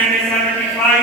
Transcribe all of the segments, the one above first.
NA-75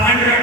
100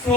100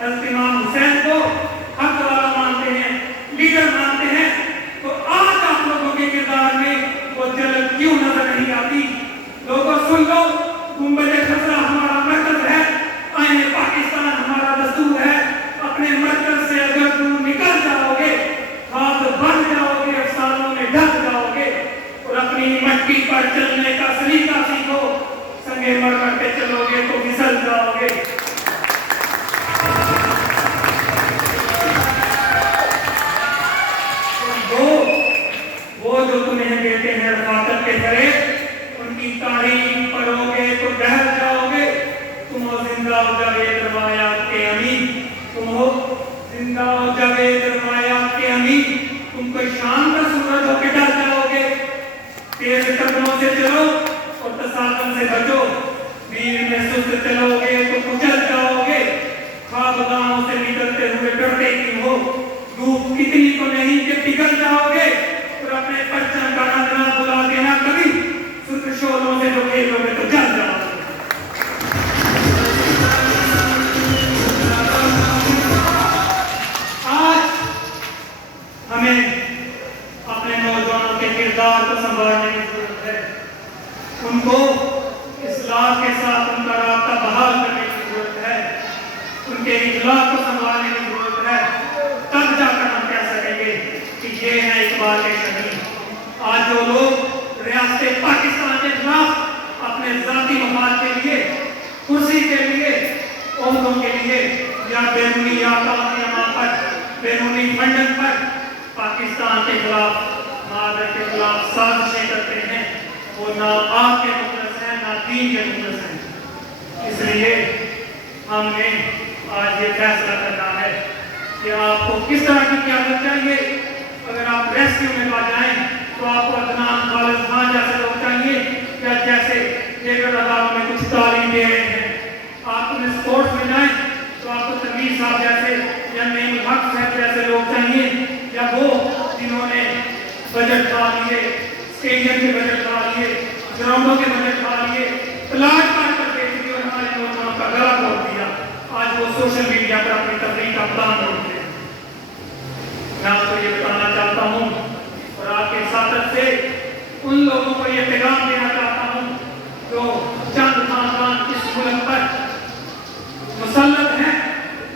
حضرت امام حسین کو حق والا مانتے ہیں، لیڈر مانتے ہیں، تو آج آپ لوگوں کے کردار میں وہ جلد کیوں نظر نہیں آتی؟ لوگوں سن لو، گنبد خضرا ہمارا مرکز ہے، آئین پاکستان ہمارا دستور ہے، اپنے مرکز سے اگر دور نکل جاؤ گے، ہاتھ بن جاؤ گے، افسانوں میں ڈھک جاؤ گے، اور اپنی مٹی پر چلنے کا سلیقہ سیکھو، سنگے مرمر پہ چلو گے تو پھسل جاؤ گے۔ وہ جو تمہیں دیتے ہیں رفاقت کے فریب، ان کی تعریف پڑھو گے تو ڈہل جاؤ گے۔ تم ہو زندہ و جاوید روایات کے امین، تم ہو زندہ و جاوید روایات کے امین، تم کوئی شام کا سورج ہو کے ڈر جاؤ گے۔ تیز قدموں سے چلو اور تصادم سے بچو، بھیڑ میں سست چلو گے تو کچل جاؤ گے۔ خواب گاہوں سے نکلتے ہوئے ڈرتے کیوں ہو؟ دھوپ اتنی تو نہیں کہ پگھل جاؤ گے، اور اپنے پرچم کا رنگ نہ بھلا دینا کبھی، سرخ شعلوں سے جو کھیلو گے تو جل جاؤ گے۔ آج ہمیں اپنے نوجوانوں کے کردار کو سنبھالنے کی ضرورت ہے، ان کو اصلاح کے ساتھ ان کا رابطہ بحال کرنے کی ضرورت ہے، ان کے اخلاق کو سنبھالنے کی ضرورت ہے، تب جا کر ہم کہہ سکیں گے کہ یہ ہے اقبال کے شہید۔ آج جو لوگ ریاست پاکستان کے خلاف اپنے ذاتی مفاد کے لیے، کرسی کے لیے، عہدوں کے لیے یا بیرونی آکامیوں پر، بیرونی فنڈنگ پر پاکستان کے خلاف، مادر کے خلاف سازشیں کرتے ہیں، وہ نہ آپ کے مخلص ہیں نہ دین کے مخلص ہیں۔ اس لیے ہم نے آج یہ فیصلہ کرنا ہے کہ آپ کو کس طرح کی قیادت چاہیے۔ اگر آپ ریسکیو میں آ جائیں تو آپ کو عدنان خالد خان جیسے لوگ چاہیے، یا جیسے لیبر اداروں میں کچھ تعلیم دے رہے ہیں۔ آپ کو اسپورٹس میں جائیں تو آپ کو تنویر صاحب جیسے یا نعیم الحق صاحب جیسے لوگ چاہیے، یا وہ جنہوں نے بجٹ کھا لیے، اسٹیڈیم کے بجٹ کھا لیے، گراؤنڈوں کے بجٹ کھا لیے، پلاٹ کر بیچ دیے اور ہمارے نوجوانوں کا گلا توڑ دیا۔ آج وہ سوشل میڈیا پر اپنی تفریح کا پلان ڈھونڈتے ہیں۔ میں آپ کو یہ بتانا چاہتا ہوں اور آپ کے ساتھ سے ان لوگوں کو یہ پیغام دینا چاہتا ہوں جو چند خاندان اس ملک پر مسلط ہیں،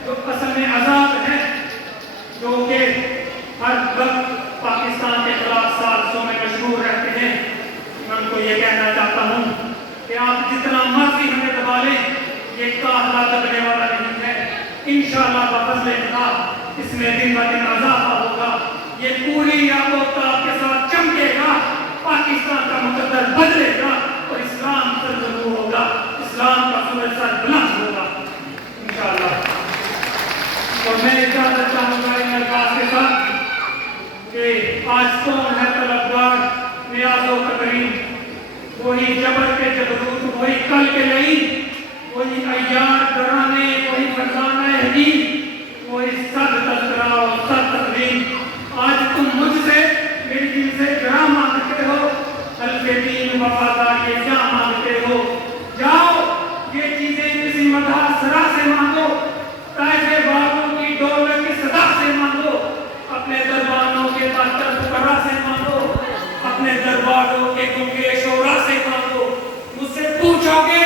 جو اصل میں آزاد ہیں، جو کہ ہر وقت پاکستان کے خلاف سازشوں میں مشغول رہتے ہیں۔ میں ان کو یہ کہنا چاہتا ہوں کہ آپ جتنا مرضی ہمیں دبا لیں، یہ قافلہ دبنے والا نہیں ہے۔ انشاءاللہ بفضل خدا اس میں دن بہ دن اضافہ ہوگا، یہ پوری آب و تاب کے ساتھ چمکے گا، پاکستان کا مقدر بدلے گا اور اسلام سرزبوں ہوگا، اسلام کا سورج سر بلند ہوگا انشاءاللہ۔ اور میں اجازت چاہوں گا ان الفاظ کے ساتھ کہ آج کون ہے طلبگار نیاز و تقریب، وہی جبر کے جبروت، وہی کل کے لئی، وہی عیار ڈرانے، وہی فرزانہ حدید، وہی صد تذکرہ و صد تقدیم۔ آج تم مجھ سے میری دل سے گراں مانگتے ہو، حلف دین وفادار یہ کیا مانگتے ہو؟ جاؤ یہ چیزیں کسی مدح سرا سے مانگو، طائف باغوں کی دولت کی صدا سے مانگو، اپنے دربانوں کے باطل فقرا سے مانگو، اپنے درباروں کے گنگے شورا سے مانگو۔ مجھ سے پوچھو گے